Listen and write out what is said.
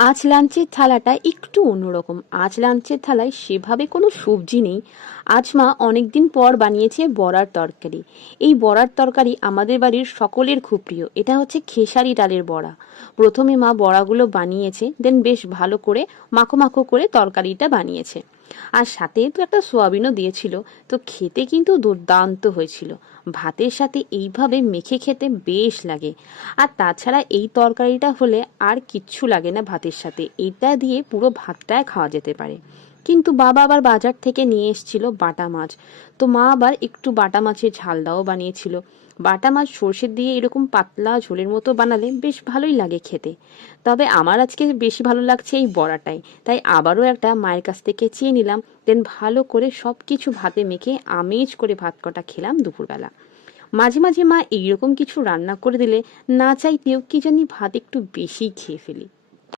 আজ লাঞ্চের থালাটা একটু অন্যরকম। আজ লাঞ্চের থালায় সেভাবে কোনো সবজি নেই। আজ মা অনেকদিন পর বানিয়েছে বড়ার তরকারি। এই বড়ার তরকারি আমাদের বাড়ির সকলের খুব প্রিয়। এটা হচ্ছে খেসারি ডালের বড়া। প্রথমে মা বড়াগুলো বানিয়েছে, দেন বেশ ভালো করে মাখো মাখো করে তরকারিটা বানিয়েছে। আর সাথে তো একটা সোয়াবিনও দিয়েছিল। তো খেতে কিন্তু দুর্দান্ত হয়েছিল। ভাতের সাথে এইভাবে মেখে খেতে বেশ লাগে। আর তাছাড়া এই তরকারিটা হলে আর কিচ্ছু লাগে না ভাতের সাথে, এটা দিয়ে পুরো ভাতটায় খাওয়া যেতে পারে। কিন্তু বাবা আবার বাজার থেকে নিয়ে এসেছিল বাটা মাছ। তো মা আবার একটু বাটা মাছের ঝালদাও বানিয়েছিল। বাটা মাছ সর্ষে দিয়ে এরকম পাতলা ঝোলের মতো বানালে বেশ ভালোই লাগে খেতে। তবে আমার আজকে বেশি ভালো লাগছে এই বড়াটাই, তাই আবারও একটা মায়ের কাছ থেকে চেয়ে নিলাম। দেন ভালো করে সব কিছু ভাতে মেখে আমেজ করে ভাত কটা খেলাম দুপুরবেলা। মাঝে মাঝে মা এইরকম কিছু রান্না করে দিলে না চাইতেও কি জানি ভাত একটু বেশিই খেয়ে ফেলি।